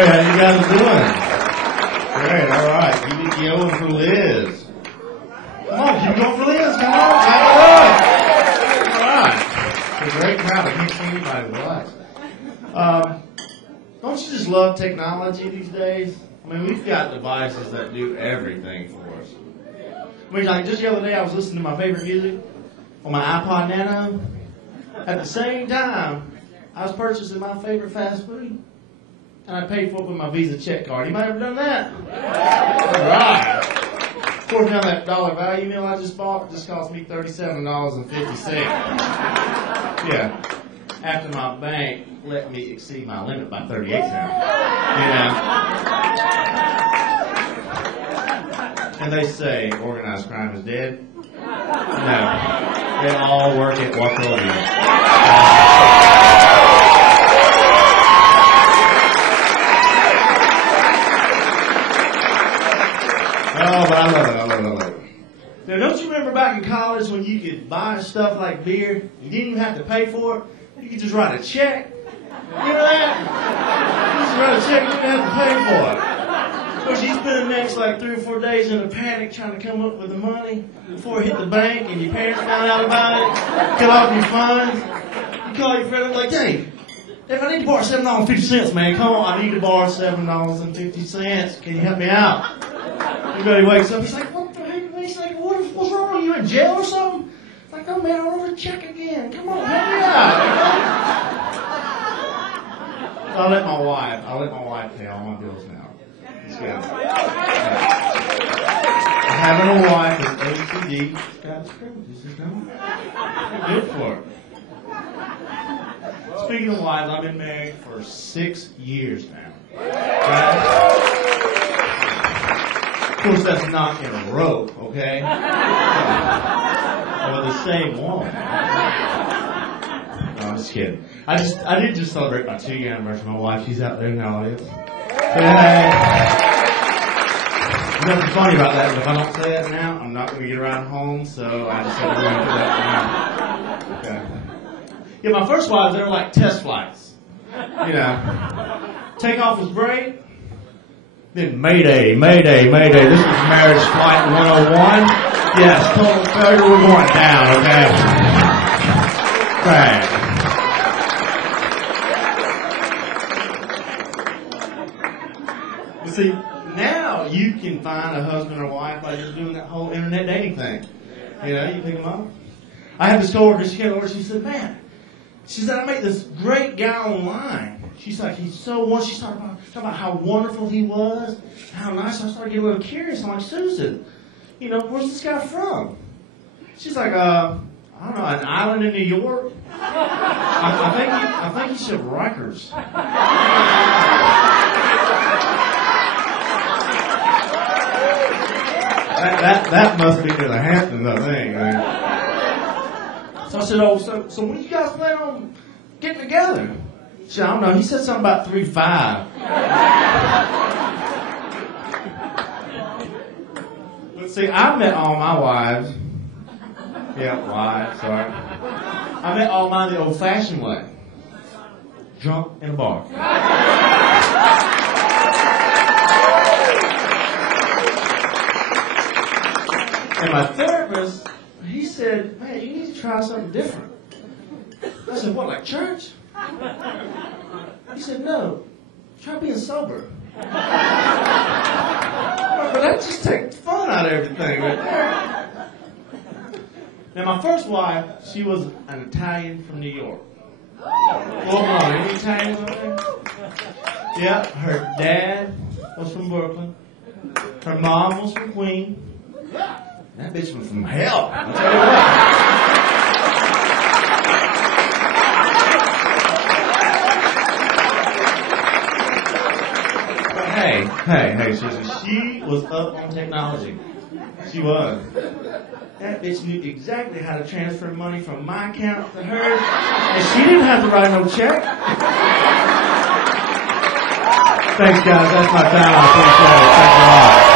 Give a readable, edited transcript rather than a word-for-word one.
Hey, how you guys doing? Great, all right. Keep it going for Liz. Come on, keep going for Liz. Come on, clap it up. All right. It's a great crowd. I can't see anybody watch. Don't you just love technology these days? I mean, we've got devices that do everything for us. I mean, like just the other day, I was listening to my favorite music on my iPod Nano. At the same time, I was purchasing my favorite fast food. And I paid for it with my Visa check card. Anybody ever done that? All right. Of course, now that Dollar Value meal I just bought just cost me $37.50. Yeah. After my bank let me exceed my limit by 38 cents. And they say organized crime is dead. No. They all work at Wachovia. Oh, but I love it. Now, don't you remember back in college when you could buy stuff like beer? You didn't even have to pay for it. You could just write a check. Remember that? You just write a check, you didn't have to pay for it. Of course, you spend the next like 3 or 4 days in a panic trying to come up with the money before it hit the bank and your parents found out about it, cut off your funds. You call your friend and like, hey, if I need to borrow $7.50, man, come on, I need to borrow $7.50. Can you help me out? Everybody wakes up, he's like, what the heck? He's like, what's wrong? Are you in jail or something? It's like, oh man, I wrote a check again. Come on, help me out. I'll let my wife pay all my bills now. It's good. Having a wife with OCD, God's privileges, you know? Good for it. Speaking of wives, I've been married for 6 years now. Right? Of course, that's not in a row, okay? Or the same woman. No, I'm just kidding. I did just celebrate my 2-year anniversary. My wife, she's out there in the audience. There's nothing funny about that, but if I don't say that now, I'm not going to get around home, so I just have to remember that now. Okay. Yeah, my first wives, they were like test flights. You know, takeoff was great. Then Mayday. This is marriage flight 101. Yes, total failure, we're going down, okay? Crash. You see, now you can find a husband or wife by just doing that whole internet dating thing. You know, you pick them up. I have this coworker, she came over, she said, man, she said, I met this great guy online. She's like, he's so wonderful. She started talking about how wonderful he was, how nice. I started getting a little curious. I'm like, Susan, you know, where's this guy from? She's like, I don't know, an island in New York? I think he said Rikers. That must be to the Hamptons, I think. So I said, so when you guys plan on getting together? She said, I don't know. He said something about 3-5. But see, I met all my wives. Yeah, wives, sorry. I met all mine the old-fashioned way. Drunk in a bar. And my therapist, he said, man, you need to try something different. I said, what, like church? He said, no, try being sober. But that just takes fun out of everything right there. Now, my first wife, she was an Italian from New York. Well, any Italians over there? Yeah, her dad was from Brooklyn. Her mom was from Queens. That bitch was from hell. I'll tell you what. Hey, she was up on technology. She was. That bitch knew exactly how to transfer money from my account to hers, and she didn't have to write no check. Thanks, guys. That's my time. I appreciate it. Thanks a lot.